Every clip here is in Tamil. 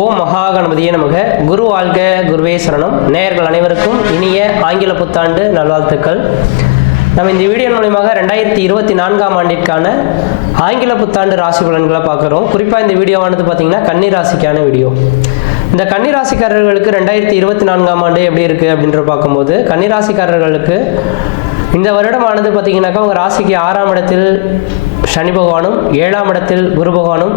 ஓம் மகாகணபதியே நமக. குரு வாழ்க, குருவே சரணம். நேயர்கள் அனைவருக்கும் இனிய ஆங்கில புத்தாண்டு நல்வாழ்த்துக்கள். நம்ம இந்த வீடியோ மூலமாக 2024ஆம் ஆண்டிற்கான ஆங்கில புத்தாண்டு ராசி பலன்களை பார்க்குறோம். குறிப்பாக இந்த வீடியோவானது பார்த்தீங்கன்னா கன்னி ராசிக்கான வீடியோ. இந்த கன்னிராசிக்காரர்களுக்கு 2024ஆம் ஆண்டு எப்படி இருக்குது அப்படின்ற பார்க்கும்போது, கன்னிராசிக்காரர்களுக்கு இந்த வருடமானது பார்த்தீங்கன்னாக்கா உங்கள் ராசிக்கு 6ஆம் இடத்தில் சனி பகவானும், 7ஆம் இடத்தில் குரு பகவானும்,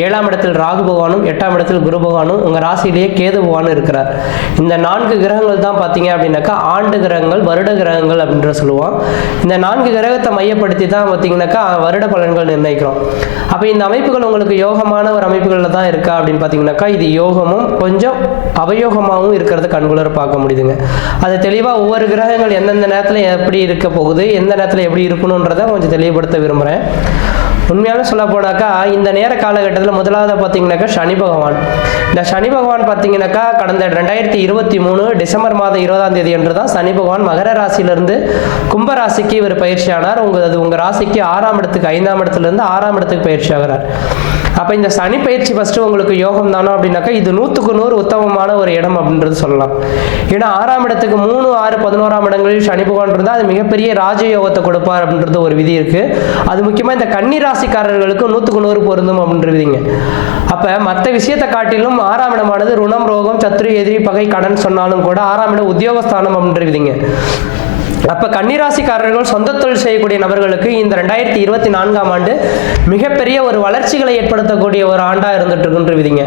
7ஆம் இடத்தில் ராகு பகவானும், 8ஆம் இடத்தில் குரு பகவானும், உங்கள் ராசியிலேயே கேது பகவானும் இருக்கிறார். இந்த 4 கிரகங்கள் தான் பார்த்தீங்க அப்படின்னாக்கா ஆண்டு கிரகங்கள், வருட கிரகங்கள் அப்படின்ற சொல்லுவோம். இந்த 4 கிரகத்தை மையப்படுத்தி தான் பார்த்தீங்கன்னாக்கா வருட பலன்கள் நிர்ணயிக்கிறோம். அப்போ இந்த அமைப்புகள் உங்களுக்கு யோகமான ஒரு அமைப்புகளில் தான் இருக்கா அப்படின்னு பார்த்தீங்கன்னாக்கா இது யோகமும் கொஞ்சம் அவயோகமாகவும் இருக்கிறது கண்குளர பார்க்க முடியுதுங்க. அது தெளிவாக ஒவ்வொரு கிரகங்கள் எந்தெந்த நேரத்தில் எப்படி இருக்க போகுது, எந்த நேரத்தில் எப்படி இருக்கணுன்றதை கொஞ்சம் தெளிவுபடுத்த விரும்புகிறேன். உண்மையான சொல்ல போனாக்கா இந்த நேர காலகட்டத்தில் முதலாவது பார்த்தீங்கன்னாக்கா சனி பகவான். இந்த சனி பகவான் பார்த்தீங்கன்னாக்கா கடந்த 2023 டிசம்பர் மாதம் 20ஆம் தேதி என்று தான் சனி பகவான் மகர ராசியிலிருந்து கும்ப ராசிக்கு இவர் பயிற்சி ஆனார். உங்கள் ராசிக்கு 6ஆம் இடத்துக்கு 5ஆம் இடத்துலேருந்து 6ஆம் இடத்துக்கு பயிற்சி ஆகிறார். அப்போ இந்த சனி பயிற்சி ஃபஸ்ட்டு உங்களுக்கு யோகம் தானோ அப்படின்னாக்கா இது 100க்கு 100 உத்தமமான ஒரு இடம் அப்படின்றது சொல்லலாம். ஏன்னா 6ஆம் இடத்துக்கு 3, 6, 11ஆம் இடங்களில் சனி பகவான் இருந்தால் அது மிகப்பெரிய ராஜயோகத்தை கொடுப்பார் அப்படின்றது ஒரு விதி இருக்குது. அது முக்கியமாக இந்த கன்னி ராசிக்காரர்களுக்கு 100க்கு 100 பொருந்தும் அப்படின்ற விதிங்க. அப்போ மற்ற விஷயத்தை காட்டிலும் 6ஆம் இடமானது ருணம், ரோகம், சத்ரு, எதிரி, பகை, கடன் சொன்னாலும் கூட 6ஆம் இடம் உத்தியோகஸ்தானம் அப்படின்ற விதிங்க. அப்போ கன்னிராசிக்காரர்கள் சொந்த தொழில் செய்யக்கூடிய நபர்களுக்கு இந்த 2024ஆம் ஆண்டு மிகப்பெரிய ஒரு வளர்ச்சிகளை ஏற்படுத்தக்கூடிய ஒரு ஆண்டாக இருந்துட்டு இருக்குன்ற விதிங்க.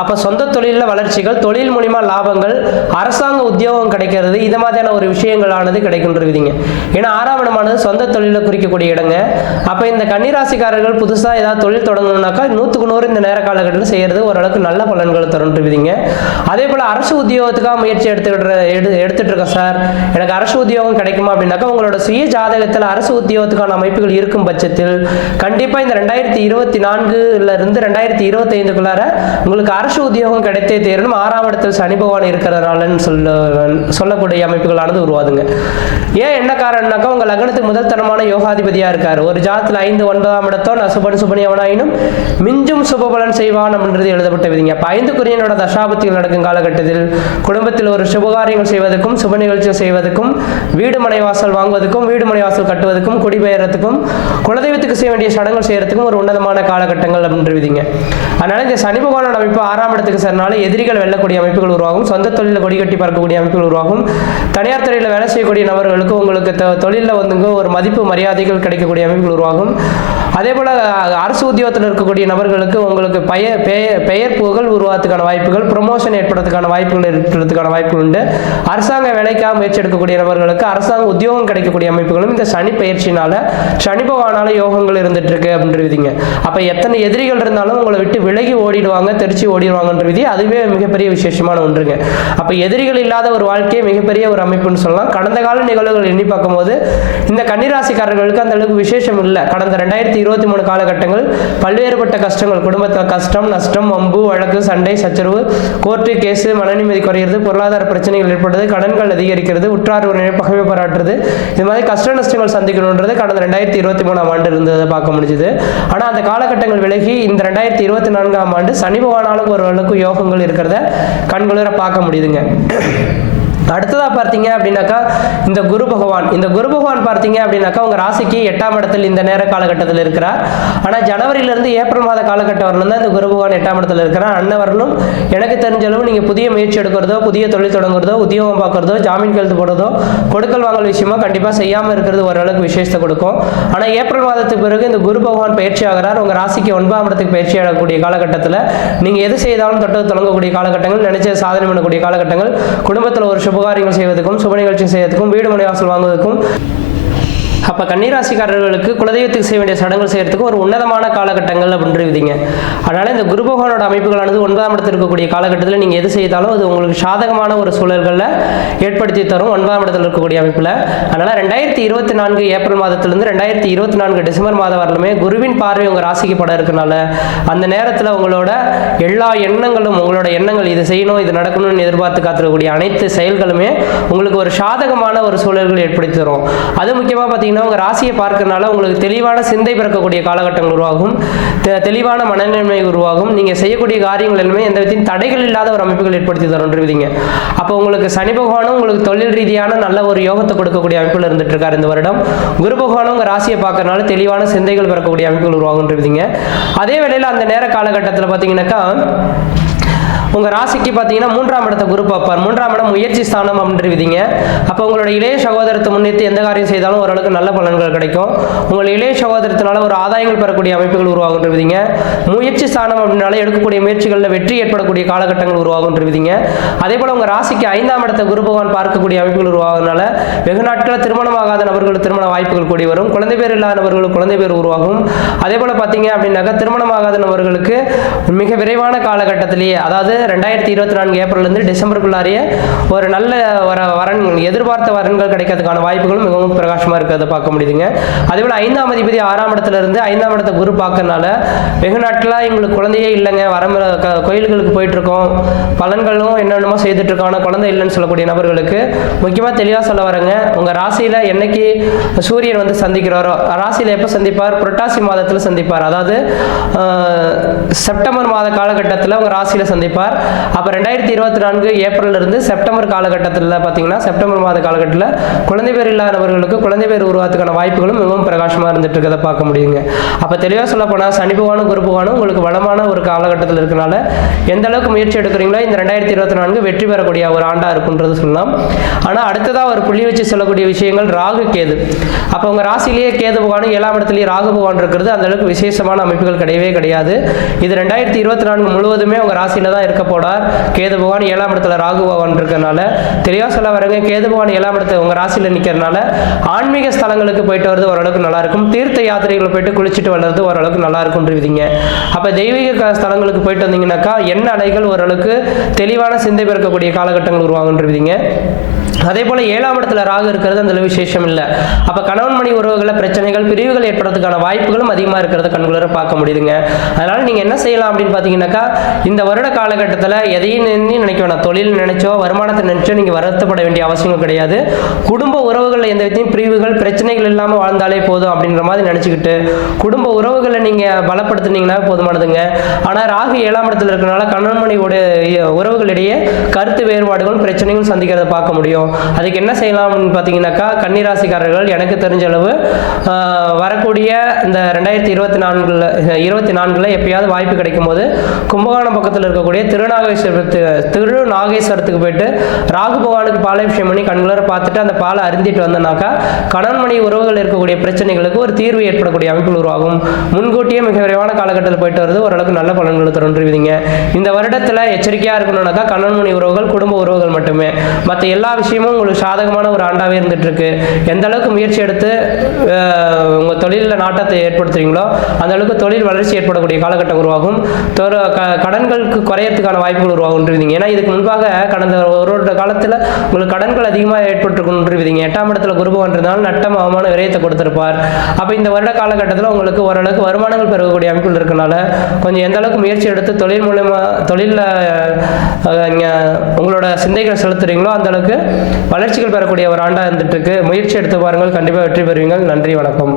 அப்போ சொந்த தொழிலில் வளர்ச்சிகள், தொழில் மூலிமா லாபங்கள், அரசாங்க உத்தியோகம் கிடைக்கிறது, இது மாதிரியான ஒரு விஷயங்களானது கிடைக்கின்ற விதிங்க. ஏன்னா 6ஆம் இடமானது சொந்த தொழிலில் குறிக்கக்கூடிய இடங்க. அப்போ இந்த கன்னிராசிக்காரர்கள் புதுசாக ஏதாவது தொழில் தொடங்கணும்னாக்கா 100க்கு 100 இந்த நேர காலகட்டத்தில் செய்கிறது ஓரளவுக்கு நல்ல பலன்களை தருன்ற விதிங்க. அதே போல் அரசு உத்தியோகத்துக்காக முயற்சி எடுத்துட்டு இருக்கேன் சார், எனக்கு அரசு உத்தியோகம் கிடைக்குமா அப்படின்னாக்கா உங்களோட சுய ஜாதகத்தில் அரசு உத்தியோகத்துக்கான அமைப்புகள் இருக்கும் பட்சத்தில் கண்டிப்பாக இந்த 2024 இருந்து 2025க்குள்ளார உங்களுக்கு அரசு உத்தியோகம் கிடைத்தே தேரணும். 6ஆம் இடத்தில் சனி பகவான் இருக்கிறதுனாலன்னு சொல்லக்கூடிய அமைப்புகளானது உருவாதுங்க. ஏன் என்ன காரணம்னாக்கா உங்கள் லக்னத்துக்கு முதல் தரமான யோகாதிபதியாக இருக்கார். ஒரு ஜாதத்தில் 5, 9ஆம் இடத்தோ நசுபன் சுபனி அவனாயினும் மிஞ்சும் சுபபலன் செய்வான் அப்படின்றது எழுதப்பட்ட விதிங்க. அப்போ 5 தசாபத்திகள் நடக்கும் காலகட்டத்தில் குடும்பத்தில் ஒரு சுபகாரியங்கள் செய்வதற்கும், சுப நிகழ்ச்சிகள் செய்வதற்கும், வீடு மனை வாசல் வாங்குவதற்கும், வீடு மனை வாசல் கட்டுவதற்கும், குடிபெயர்றதுக்கும், குலதெய்வத்துக்கு செய்ய வேண்டிய சடங்குகள் செய்யறதுக்கும் ஒரு உன்னதமான காலகட்டங்கள் அப்படின்ற விதிங்க. அதனால இந்த சனி பகவானோட அமைப்பு 6ஆம் இடத்துக்கு சென்றனால எதிரிகள் வெல்லக்கூடிய அமைப்புகள் உருவாகும், சொந்த தொழிலில் கொடி கட்டி பறக்கக்கூடிய அமைப்புகள் உருவாகும், தனியார் துறையில் வேலை செய்யக்கூடிய நபர்களுக்கு உங்களுக்கு தொழிலில் வந்துங்க ஒரு மதிப்பு மரியாதைகள் கிடைக்கக்கூடிய அமைப்புகள் உருவாகும். அதே போல் அரசு உத்தியோகத்தில் இருக்கக்கூடிய நபர்களுக்கு உங்களுக்கு பெயர் புகழ் உருவாகிறதுக்கான வாய்ப்புகள், ப்ரொமோஷன் ஏற்படுறதுக்கான வாய்ப்புகள் ஏற்படுறதுக்கான வாய்ப்புகள் உண்டு. அரசாங்க வேலைக்காக முயற்சி எடுக்கக்கூடிய நபர்களுக்கு அரசாங்க உத்தியோகம் கிடைக்கக்கூடிய அமைப்புகளும் இந்த சனி பயிற்சினால, சனி பகவானால யோகங்கள் இருந்துட்டு இருக்கு அப்படின்ற விதிங்க. அப்போ எத்தனை எதிரிகள் இருந்தாலும் உங்களை விட்டு விலகி ஓடிடுவாங்க, தெரிச்சு ஓடிடுவாங்கன்ற விதி அதுவே மிகப்பெரிய விசேஷமான ஒன்றுங்க. அப்போ எதிரிகள் இல்லாத ஒரு வாழ்க்கையை மிகப்பெரிய ஒரு அமைப்புன்னு சொல்லலாம். கடந்த கால நிகழ்வுகள் எண்ணி பார்க்கும்போது இந்த கன்னிராசிக்காரர்களுக்கு அந்த அளவுக்கு விசேஷம் இல்லை. கடந்த 2023 காலகட்டங்கள் பல்வேறுபட்ட கஷ்டங்கள், குடும்பத்தில் கஷ்டம், நஷ்டம், வம்பு, வழக்கு, சண்டை, சச்சரவு, கோர்ட்டு கேஸு, மனநிம்மதி குறையிறது, பொருளாதார பிரச்சனைகள் ஏற்படுறது, கடன்கள் அதிகரிக்கிறது, உற்றார் ஒரு பகைவை பாராட்டுறது, இது மாதிரி கஷ்ட நஷ்டங்கள் சந்திக்கணுன்றது கடந்த 2023ஆம் ஆண்டு இருந்ததை பார்க்க முடிஞ்சுது. ஆனால் அந்த காலகட்டங்கள் விலகி இந்த 2024ஆம் ஆண்டு சனி பகவானாலும் ஓரளவுக்கு யோகங்கள் இருக்கிறத கண்குளிர பார்க்க முடியுதுங்க. அடுத்ததாக பார்த்தீங்க அப்படின்னாக்கா இந்த குரு பகவான் பார்த்தீங்க அப்படின்னாக்கா உங்கள் ராசிக்கு 8ஆம் இடத்தில் இந்த நேர காலகட்டத்தில் இருக்கிறார். ஆனால் ஜனவரியிலிருந்து ஏப்ரல் மாத காலகட்டம் வரணும் தான் இந்த குரு பகவான் 8ஆம் இடத்தில் இருக்கிறார். அண்ணன் வரணும் எனக்கு தெரிஞ்ச அளவு நீங்கள் புதிய முயற்சி எடுக்கிறதோ, புதிய தொழில் தொடங்குறதோ, உத்தியோகம் பார்க்குறதோ, ஜாமீன் கையெழுத்து போடுறதோ, கொடுக்கல் வாங்கல் விஷயமா கண்டிப்பாக செய்யாமல் இருக்கிறது ஓரளவுக்கு விசேஷத்தை கொடுக்கும். ஆனால் ஏப்ரல் மாதத்துக்கு பிறகு இந்த குரு பகவான் பயிற்சி ஆகிறார். உங்கள் ராசிக்கு 9ஆம் இடத்துக்கு பயிற்சி ஆகக்கூடிய காலகட்டத்தில் நீங்கள் எது செய்தாலும் தொட்டு தொடங்கக்கூடிய காலகட்டங்கள், நினைச்ச சாதனை பண்ணக்கூடிய காலகட்டங்கள், குடும்பத்தில் ஒரு சுபகாரியங்கள் செய்வதற்கும், சுப நிகழ்ச்சி செய்வதற்கும், வீடு மனை வாசல் வாங்குவதற்கும், அப்போ கன்னிராசிக்காரர்களுக்கு குலதெய்வத்துக்கு செய்ய வேண்டிய சடங்குகள் செய்யறதுக்கு ஒரு உன்னதமான காலகட்டங்கள் அப்படின்ற விதிங்க. அதனால இந்த குரு பகவானோட அமைப்புகளானது 9ஆம் இடத்தில் இருக்கக்கூடிய காலகட்டத்தில் நீங்கள் எது செய்தாலும் அது உங்களுக்கு சாதகமான ஒரு சூழல்களில் ஏற்படுத்தி தரும் 9ஆம் இடத்தில் இருக்கக்கூடிய அமைப்பில். அதனால 2024 ஏப்ரல் மாதத்திலிருந்து 2024 டிசம்பர் மாதம் வரலுமே குருவின் பார்வை உங்கள் ராசிக்கு பட இருக்கனால அந்த நேரத்தில் உங்களோட எல்லா எண்ணங்களும், உங்களோட எண்ணங்கள் இது செய்யணும், இது நடக்கணும்னு எதிர்பார்த்து காத்திருக்கக்கூடிய அனைத்து செயல்களுமே உங்களுக்கு ஒரு சாதகமான ஒரு சூழல்கள் ஏற்படுத்தி தரும். அது முக்கியமாக பார்த்தீங்கன்னா பார்த்தீங்கன்னா உங்கள் ராசியை பார்க்கறதுனால உங்களுக்கு தெளிவான சிந்தை பிறக்கக்கூடிய காலகட்டங்கள் உருவாகும், தெளிவான மனநிலைமை உருவாகும். நீங்கள் செய்யக்கூடிய காரியங்கள் எல்லாமே எந்த விதத்தையும் தடைகள் இல்லாத ஒரு அமைப்புகள் ஏற்படுத்தி தருவீங்க. அப்போ உங்களுக்கு சனி பகவானும் உங்களுக்கு தொழில் ரீதியான நல்ல ஒரு யோகத்தை கொடுக்கக்கூடிய அமைப்பில் இருந்துட்டு இருக்காரு இந்த வருடம். குரு பகவானும் உங்கள் ராசியை பார்க்கறதுனால தெளிவான சிந்தைகள் பிறக்கக்கூடிய அமைப்புகள் உருவாகுன்றீங்க. அதே வேளையில் அந்த நேர காலகட்டத்தில் பார்த்தீங்கன்னாக்கா உங்கள் ராசிக்கு பார்த்தீங்கன்னா 3ஆம் இடத்தை குரு பார்ப்பார். 3ஆம் இடம் முயற்சி ஸ்தானம் அப்படின்றீங்க. அப்போ உங்களோட இளைய சகோதரத்தை முன்னிட்டு எந்த காரியம் செய்தாலும் ஓரளவுக்கு நல்ல பலன்கள் கிடைக்கும். உங்கள் இளைய சகோதரத்தினால ஒரு ஆதாயங்கள் பெறக்கூடிய அமைப்புகள் உருவாகுன்றீங்க. முயற்சி ஸ்தானம் அப்படின்னால எடுக்கக்கூடிய முயற்சிகளில் வெற்றி ஏற்படக்கூடிய காலகட்டங்கள் உருவாகுன்றீங்க. அதே போல் உங்கள் ராசிக்கு 5ஆம் இடத்தை குரு பகவான் பார்க்கக்கூடிய அமைப்புகள் உருவாகுறதுனால வெகு நாட்களில் திருமணமாகாத நபர்களுக்கு திருமண வாய்ப்புகள் கூடி வரும். குழந்தை பேர் இல்லாத நபர்களுக்கு குழந்தை பேர் உருவாகும். அதே போல் பார்த்தீங்க அப்படின்னாக்கா திருமணமாகாத நபர்களுக்கு மிக விரைவான காலகட்டத்திலேயே, அதாவது 2024 ஏப்ரல்லேருந்து டிசம்பருக்குள்ளாரியே ஒரு நல்ல வரன், எதிர்பார்த்த வரன்கள் கிடைக்கிறதுக்கான வாய்ப்புகளும் மிகவும் பிரகாசமாக இருக்கிறத பார்க்க முடியுதுங்க. அதேபோல் 5ஆம் அதிபதி 6ஆம் இடத்துல இருந்து 5ஆம் இடத்தை குரு பார்க்கறதுனால வெகு நாட்களாக எங்களுக்கு குழந்தையே இல்லைங்க, கோயில்களுக்கு போயிட்டு இருக்கோம், பலன்களும் என்னென்னமோ செய்துட்டு இருக்கோம், குழந்தை இல்லைன்னு சொல்லக்கூடிய நபர்களுக்கு முக்கியமாக தெளிவாக சொல்ல வரேங்க. உங்கள் ராசியில் என்னைக்கு சூரியன் வந்து சந்திக்கிறாரோ, ராசியில் எப்போ சந்திப்பார்? புரட்டாசி மாதத்தில் சந்திப்பார். அதாவது செப்டம்பர் மாத காலகட்டத்தில் உங்கள் ராசியில் சந்திப்பார். அப்போ 2024 ஏப்ரல் இருந்து செப்டம்பர் காலகட்டத்தில் பார்த்தீங்கன்னா செப்டம்பர் மாத காலகட்டத்தில் குழந்தை பேர் இல்லாதவர்களுக்கு குழந்தை பேர் உருவாத்துக்கான வாய்ப்புகளும் மிகவும் பிரகாசமாக இருந்துட்டு இருக்கிறத பார்க்க முடியுங்க. அப்போ தெளிவாக சொல்ல போனால் சனி பகவானும் குரு பகவானும் உங்களுக்கு வளமான ஒரு காலகட்டத்தில் இருக்கனால எந்த அளவுக்கு முயற்சி எடுக்கிறீங்களோ இந்த 2024 வெற்றி பெறக்கூடிய ஒரு ஆண்டாக இருக்குன்றது சொல்லலாம். ஆனால் அடுத்ததாக ஒரு புள்ளி வச்சு சொல்லக்கூடிய விஷயங்கள் ராகு கேது. அப்போ உங்கள் ராசிலேயே கேது பகவானும் 7ஆம் இடத்துலேயே ராகு பகவான் இருக்கிறது அந்த அளவுக்கு விசேஷமான அமைப்புகள் கிடையவே கிடையாது. இது 2024 முழுவதுமே உங்கள் ராசியில் தான் இருக்க போடார். கேது பகவான் 7ஆம் இடத்துல ராகு பகவான் இருக்கிறதுனால தெளிவாக சொல்ல வரங்க. கேது பகவான் 7ஆம் இடத்துல உங்க ராசியில் நிற்கிறதுனால ஆன்மீக ஸ்தலங்களுக்கு போயிட்டு வருது ஓரளவுக்கு நல்லா இருக்கும். தீர்த்த யாத்திரைகளை போயிட்டு குளிச்சுட்டு வர்றது ஓரளவுக்கு நல்லா இருக்கும்ன்றீங்க. அப்ப தெய்வீக ஸ்தலங்களுக்கு போயிட்டு வந்தீங்கன்னாக்கா எண்ண அலைகள் ஓரளவுக்கு தெளிவான சிந்தை பெறக்கூடிய காலகட்டங்கள் உருவாகுன்றீங்க. அதே போல 7ஆம் இடத்துல ராகு இருக்கிறது அந்த விசேஷம் இல்லை. அப்ப கணவன் மணி உறவுகளில் பிரச்சனைகள் பிரிவுகள் ஏற்படுறதுக்கான வாய்ப்புகளும் அதிகமாக இருக்கிறத கண்குளர பார்க்க முடியுதுங்க. அதனால நீங்க என்ன செய்யலாம் அப்படின்னு பார்த்தீங்கன்னாக்கா இந்த வருட காலகட்டத்தில் எதையும் நினைக்க வேணாம். தொழில் நினைச்சோ வருமானத்தை நினைச்சோ நீங்க வருத்தப்பட வேண்டிய அவசியம் கிடையாது. குடும்ப உறவுகளில் எந்த விதத்தையும் பிரிவுகள் பிரச்சனைகள் இல்லாமல் வாழ்ந்தாலே போதும் அப்படின்ற மாதிரி நினைச்சுக்கிட்டு குடும்ப உறவுகளை நீங்க பலப்படுத்தினீங்கன்னா போதுமானதுங்க. ஆனா ராகு 7ஆம் இடத்துல இருக்கிறனால கணவன் மணியோட உறவுகளிடையே கருத்து வேறுபாடுகளும் பிரச்சனைகளும் சந்திக்கிறத பார்க்க முடியும். அதுக்கு என்ன செய்யலாம்னு பார்த்தீங்கன்னாக்கா கன்னிராசிக்காரர்கள் எனக்கு தெரிஞ்ச அளவு வரக்கூடிய இந்த 2024 எப்பயாவது வாய்ப்பு கிடைக்கும் போது கும்பகோணம் பக்கத்தில் இருக்கக்கூடிய திருநாகேஸ்வரத்துக்கு போயிட்டு ராகு பகவானுக்கு பாலாபிஷேகம் பண்ணி கண்களர பார்த்துட்டு அந்த பாலை அருந்திட்டு வந்தனாக்கா கணவன்மணி உறவுகள் இருக்கக்கூடிய பிரச்சனைகளுக்கு ஒரு தீர்வு ஏற்படக்கூடிய அமைப்புகள் உருவாகும். முன்கூட்டியே மிக விரைவான காலகட்டத்தில் போயிட்டு வருது ஓரளவுக்கு நல்ல பலன்களை தோன்றுவீங்க. இந்த வருடத்தில் எச்சரிக்கையாக இருக்கணும்னாக்கா கணவன்மணி உறவுகள் குடும்ப உறவுகள் மட்டுமே, மற்ற எல்லா விஷயமும் உங்களுக்கு சாதகமான ஒரு ஆண்டாவே இருந்துட்டு இருக்கு. எந்த அளவுக்கு முயற்சி எடுத்து உங்க தொழிலில் நாட்டத்தை ஏற்படுத்துறீங்களோ அந்த அளவுக்கு தொழில் வளர்ச்சி ஏற்படக்கூடிய காலகட்டம் உருவாகும். கடன்களுக்கு குறையறதுக்கான வாய்ப்புகள் உருவாகுன்றீங்க. ஏன்னா இதுக்கு முன்பாக கடந்த ஒரு காலத்தில் உங்களுக்கு கடன்கள் அதிகமாக ஏற்பட்டுருக்குன்றீங்க. 8ஆம் இடத்துல குரு பகவான் இருந்தாலும் நட்டம் அவமான விரயத்தை கொடுத்திருப்பார். அப்போ இந்த வருட காலகட்டத்தில் உங்களுக்கு ஓரளவுக்கு வருமானங்கள் பெறக்கூடிய அமைப்புகள் இருக்கனால கொஞ்சம் எந்த அளவுக்கு முயற்சி எடுத்து தொழில் மூலமா தொழிலில் உங்களோட சிந்தைகளை செலுத்துறீங்களோ அந்த அளவுக்கு வளர்ச்சிகள் பெறக்கூடிய ஒரு ஆண்டா இருந்துட்டு இருக்கு. முயற்சி எடுத்து பாருங்கள், கண்டிப்பாக வெற்றி பெறுவீங்கள். நன்றி, வணக்கம்.